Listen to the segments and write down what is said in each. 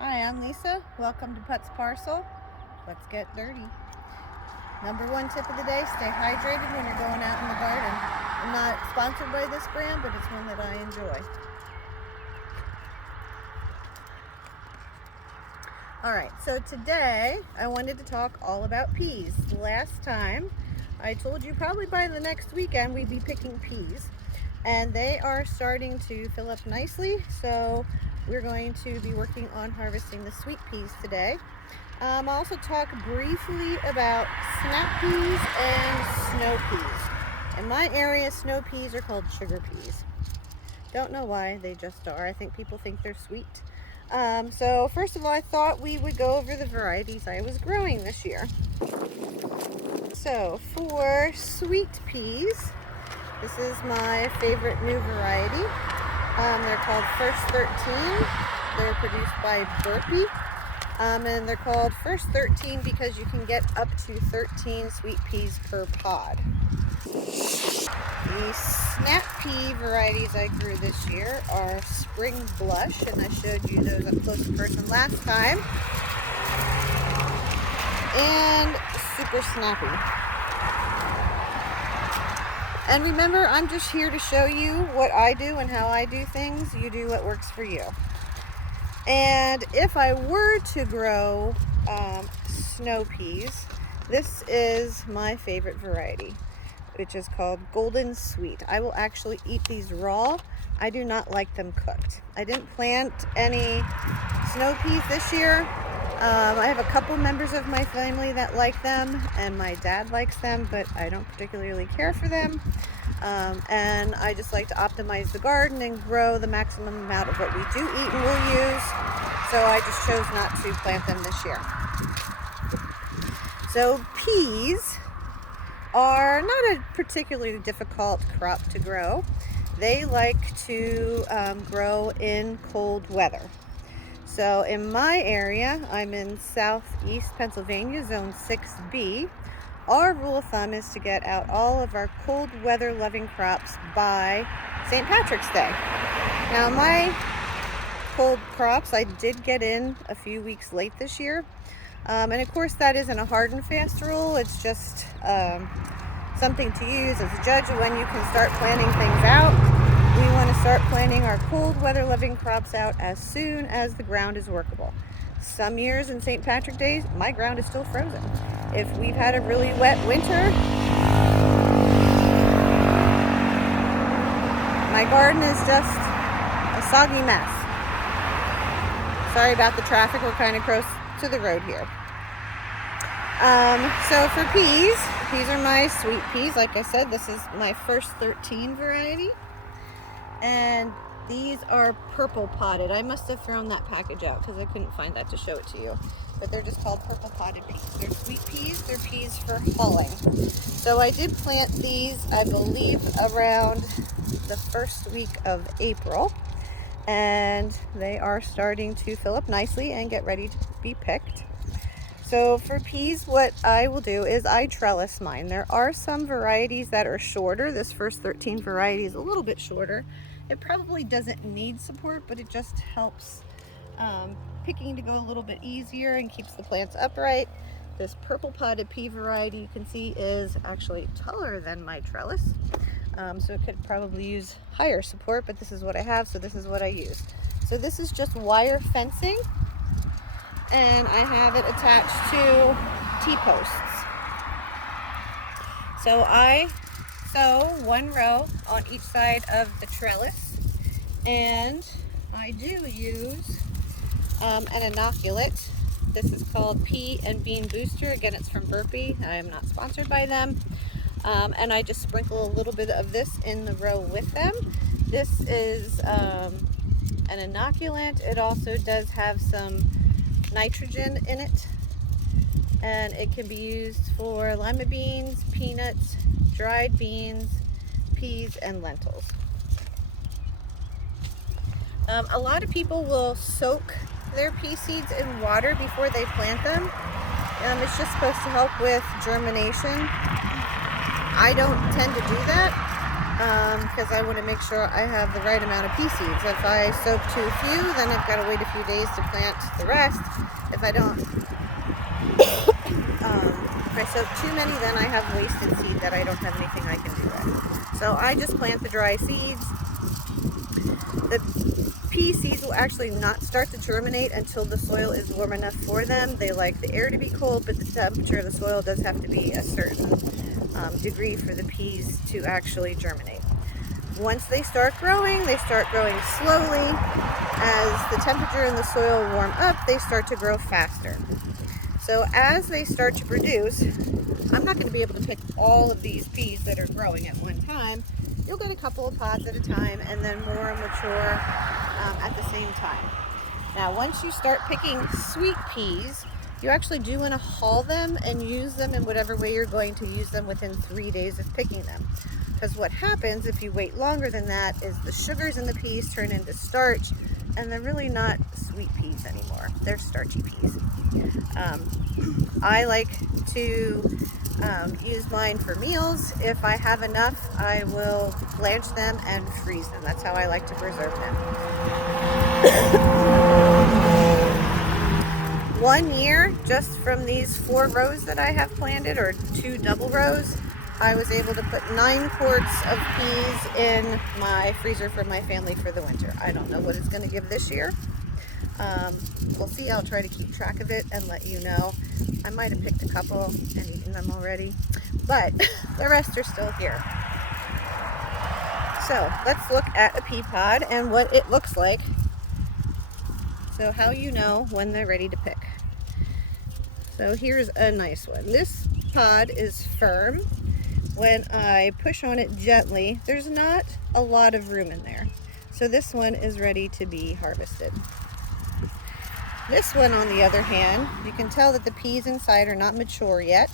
Hi, I'm Lisa. Welcome to Putz Parcel. Let's get dirty. Number one tip of the day, stay hydrated when you're going out in the garden. I'm not sponsored by this brand, but it's one that I enjoy. Alright, so today I wanted to talk all about peas. Last time I told you probably by the next weekend we'd be picking peas. And they are starting to fill up nicely, so we're going to be working on harvesting the sweet peas today. I'll also talk briefly about snap peas and snow peas. In my area, snow peas are called sugar peas. Don't know why, they just are. I think people think they're sweet. So first of all, I thought we would go over the varieties I was growing this year. So for sweet peas, this is my favorite new variety. They're called First 13. They're produced by Burpee. And they're called First 13 because you can get up to 13 sweet peas per pod. The snap pea varieties I grew this year are Spring Blush, and I showed you those up close in person last time. And Super Snappy. And remember, I'm just here to show you what I do and how I do things. You do what works for you. And if I were to grow snow peas, this is my favorite variety, which is called Golden Sweet. I will actually eat these raw. I do not like them cooked. I didn't plant any snow peas this year. I have a couple members of my family that like them, and my dad likes them, but I don't particularly care for them. And I just like to optimize the garden and grow the maximum amount of what we do eat and will use. So I just chose not to plant them this year. So peas are not a particularly difficult crop to grow. They like to grow in cold weather. So in my area, I'm in southeast Pennsylvania, zone 6B. Our rule of thumb is to get out all of our cold weather loving crops by St. Patrick's Day. Now my cold crops I did get in a few weeks late this year. And of course that isn't a hard and fast rule, it's just something to use as a judge of when you can start planting things out. We want to start planting our cold weather loving crops out as soon as the ground is workable. Some years in St. Patrick's Day, my ground is still frozen. If we've had a really wet winter, my garden is just a soggy mess. Sorry about the traffic, we're kind of close to the road here. So for peas, these are my sweet peas. Like I said, this is my First 13 variety. And these are purple potted. I must have thrown that package out because I couldn't find that to show it to you. But they're just called purple potted peas. They're sweet peas. They're peas for hauling. So I did plant these, I believe, around the first week of April. And they are starting to fill up nicely and get ready to be picked. So for peas, what I will do is I trellis mine. There are some varieties that are shorter. This First 13 variety is a little bit shorter. It probably doesn't need support, but it just helps picking to go a little bit easier and keeps the plants upright. This purple potted pea variety you can see is actually taller than my trellis. So it could probably use higher support, but this is what I have, so this is what I use. So this is just wire fencing, and I have it attached to T-posts. So I sew one row on each side of the trellis, and I do use an inoculant. This is called Pea and Bean Booster. Again, it's from Burpee. I am not sponsored by them. And I just sprinkle a little bit of this in the row with them. This is an inoculant. It also does have some nitrogen in it, and it can be used for lima beans, peanuts, dried beans, peas, and lentils. A lot of people will soak their pea seeds in water before they plant them. It's just supposed to help with germination. I don't tend to do that. because I want to make sure I have the right amount of pea seeds. If I soak too few, then I've got to wait a few days to plant the rest. If I don't, if I soak too many, then I have wasted seed that I don't have anything I can do with. So I just plant the dry seeds. The pea seeds will actually not start to germinate until the soil is warm enough for them. They like the air to be cold, but the temperature of the soil does have to be a certain degree for the peas to actually germinate. Once they start growing slowly. As the temperature in the soil warm up, they start to grow faster. So as they start to produce, I'm not going to be able to pick all of these peas that are growing at one time. You'll get a couple of pods at a time, and then more mature at the same time. Now, once you start picking sweet peas, you actually do want to hull them and use them in whatever way you're going to use them within 3 days of picking them. Because what happens if you wait longer than that is the sugars in the peas turn into starch, and they're really not sweet peas anymore. They're starchy peas. I like to use mine for meals. If I have enough, I will blanch them and freeze them. That's how I like to preserve them. 1 year, just from these 4 rows that I have planted, or 2 double rows, I was able to put 9 quarts of peas in my freezer for my family for the winter. I don't know what it's going to give this year. We'll see. I'll try to keep track of it and let you know. I might have picked a couple and eaten them already, but the rest are still here. So let's look at a pea pod and what it looks like. So how you know when they're ready to pick. So here's a nice one. This pod is firm. When I push on it gently, there's not a lot of room in there. So this one is ready to be harvested. This one, on the other hand, you can tell that the peas inside are not mature yet.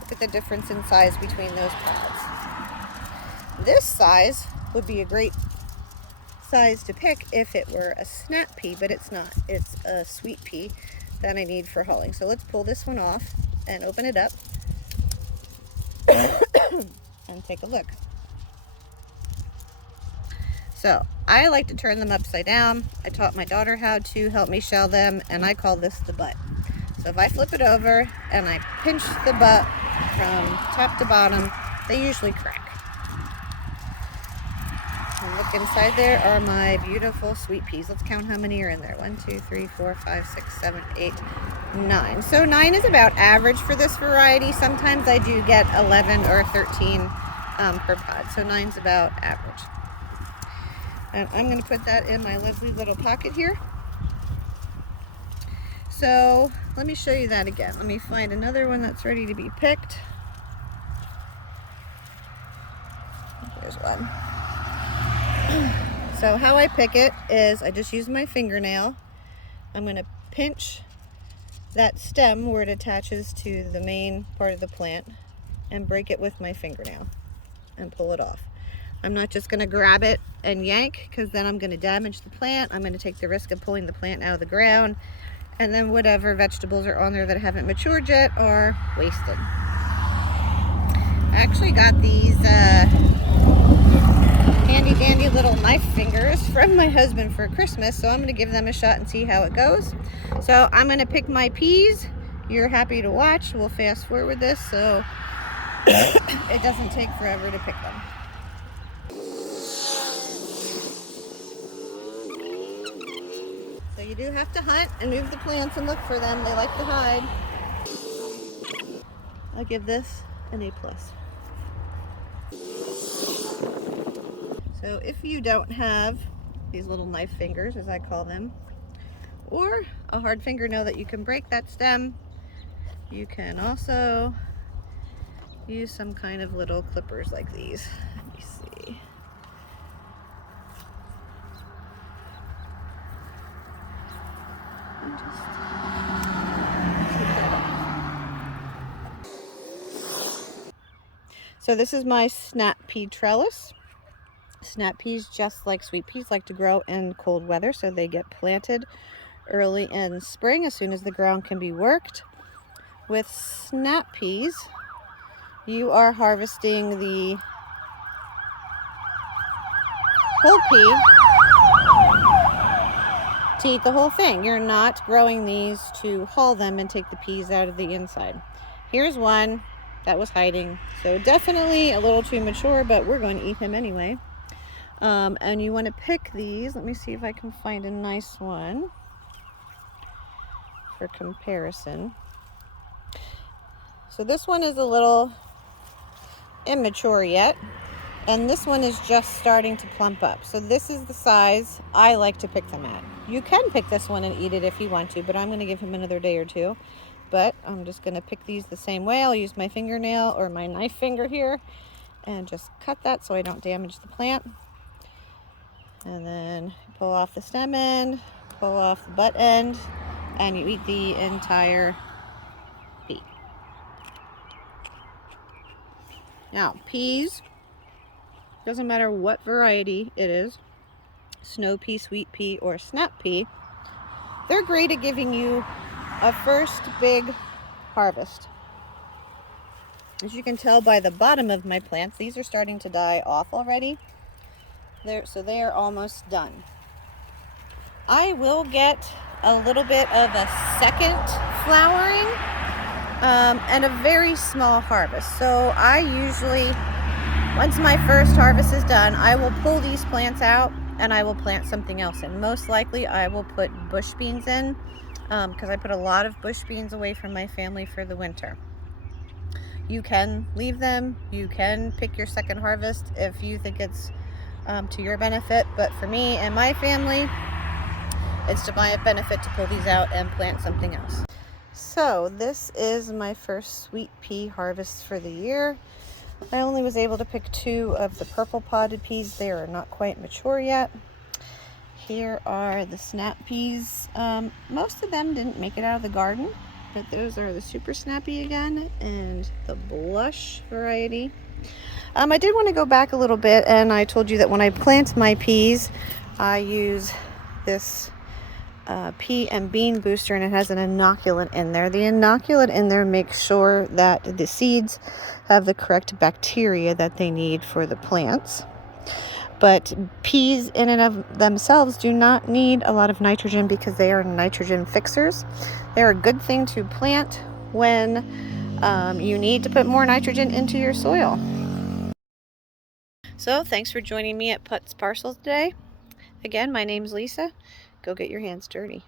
Look at the difference in size between those pods. This size would be a great size to pick if it were a snap pea, but it's not. It's a sweet pea that I need for hulling. So let's pull this one off and open it up and take a look. So I like to turn them upside down. I taught my daughter how to help me shell them, and I call this the butt. So if I flip it over and I pinch the butt from top to bottom, they usually crack. And look inside, there are my beautiful sweet peas. Let's count how many are in there. 1, 2, 3, 4, 5, 6, 7, 8, 9. So 9 is about average for this variety. Sometimes I do get 11 or 13 per pod. So 9's about average. And I'm going to put that in my lovely little pocket here. So let me show you that again. Let me find another one that's ready to be picked. There's one. So how I pick it is I just use my fingernail. I'm going to pinch that stem where it attaches to the main part of the plant and break it with my fingernail and pull it off. I'm not just going to grab it and yank, because then I'm going to damage the plant. I'm going to take the risk of pulling the plant out of the ground, and then whatever vegetables are on there that haven't matured yet are wasted. I actually got these handy dandy little knife fingers from my husband for Christmas, so I'm going to give them a shot and see how it goes. So I'm going to pick my peas. You're happy to watch. We'll fast forward this so it doesn't take forever to pick them. So you do have to hunt and move the plants and look for them. They like to hide. I'll give this an A+. So if you don't have these little knife fingers, as I call them, or a hard fingernail that you can break that stem, you can also use some kind of little clippers like these. Let me see. So this is my snap pea trellis. Snap peas, just like sweet peas, like to grow in cold weather, so they get planted early in spring as soon as the ground can be worked. With snap peas, you are harvesting the whole pea to eat the whole thing. You're not growing these to hull them and take the peas out of the inside. Here's one that was hiding, so definitely a little too mature, but we're going to eat him anyway. And you want to pick these. Let me see if I can find a nice one for comparison. So this one is a little immature yet, and this one is just starting to plump up. So this is the size I like to pick them at. You can pick this one and eat it if you want to, but I'm going to give him another day or two. But I'm just going to pick these the same way. I'll use my fingernail or my knife finger here and just cut that so I don't damage the plant. And then pull off the stem end, pull off the butt end, and you eat the entire pea. Now, peas, doesn't matter what variety it is, snow pea, sweet pea, or snap pea, they're great at giving you a first big harvest. As you can tell by the bottom of my plants, these are starting to die off already. So they are almost done. I will get a little bit of a second flowering and a very small harvest. So I usually, once my first harvest is done, I will pull these plants out and I will plant something else in. Most likely I will put bush beans in because I put a lot of bush beans away from my family for the winter. You can leave them, you can pick your second harvest if you think it's to your benefit, but for me and my family, it's to my benefit to pull these out and plant something else. So this is my first sweet pea harvest for the year. I only was able to pick 2 of the purple potted peas. They are not quite mature yet. Here are the snap peas. Most of them didn't make it out of the garden, but those are the super snappy again and the blush variety. I did want to go back a little bit, and I told you that when I plant my peas, I use this pea and bean booster, and it has an inoculant in there. The inoculant in there makes sure that the seeds have the correct bacteria that they need for the plants. But peas in and of themselves do not need a lot of nitrogen because they are nitrogen fixers. They're a good thing to plant when you need to put more nitrogen into your soil. So thanks for joining me at Putts Parcels today. Again, my name's Lisa. Go get your hands dirty.